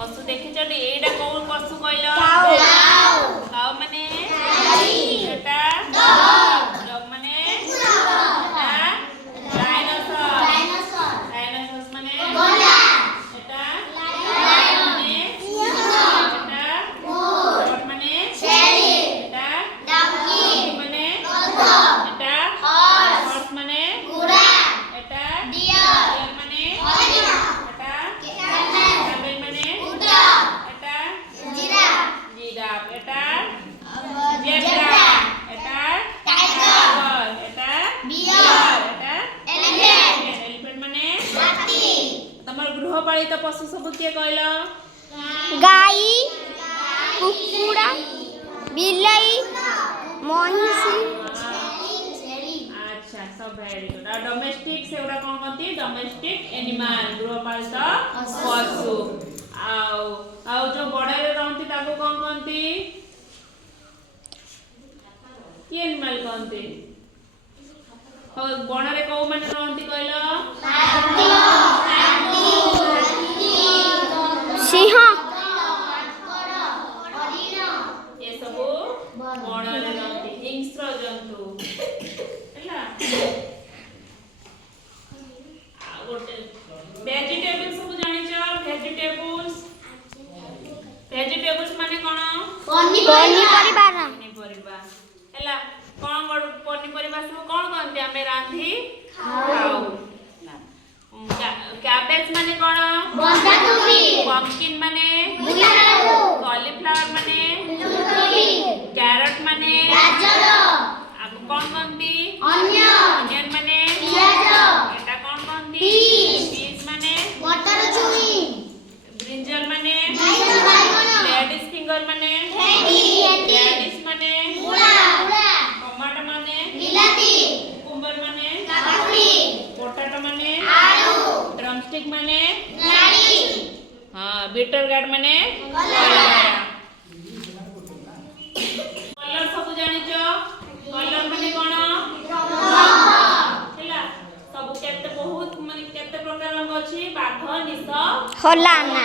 पशु देखिछटी एटा कोन पशु कहलो काऊ माने एटा डग माने एटा डायनासोर माने एटा लायन माने एटा गोट माने छेली एटा डंकी माने एटा हॉर्स माने घोड़ा एटा डियर माने हरिण एटा कैमल माने ऊंट एटा जिराफ एटा ज़ेब्रा एटा टाइगर एटा बियर एटा एलिफेंट माने हाथी तमर गृहपालित पशु सब के कहलो गाई कुकुड़ा बिलाई महिषी अच्छा सब वेरी गुड और डोमेस्टिक से उडा कोन कहती डोमेस्टिक एनिमल गृहपालित पशु आउ जो बड़े रहंती ताको कोन कहती की एनिमल कहती और बण रे को माने रहंती कहलो सिंह ये सब बण रे रहंती हिंस्र जंतु हैला वेजिटेबल्स सब जानि छ वेजिटेबल्स माने कोन पनीपरिबा पनीपरिबा हैला कोन पनीपरिबा सब कोन कहंती हमें रांधी खाऊ कैबेज माने कोन बंधाकोबी पंपकिन माने बुलारू कॉलीफ्लावर माने कैरट माने गाजर अब कोन कहंती ऑनियन माने प्याज एटा कोन कहंती पीस माने मटर छुई ब्रिंजल माने बाइगन लेडीज फिंगर माने लेडीज माने मुड़ा टमाटो माने बिलाती कुकुम्बर माने काकुड़ी पोटैटो माने आलू ड्रमस्टिक माने नाड़ी हां बीटर गार्ड माने कलर सब जानि छ कलर माने कोन हैला सब केते बहुत माने केते प्रकार रंग अछि बाघ निस हलाना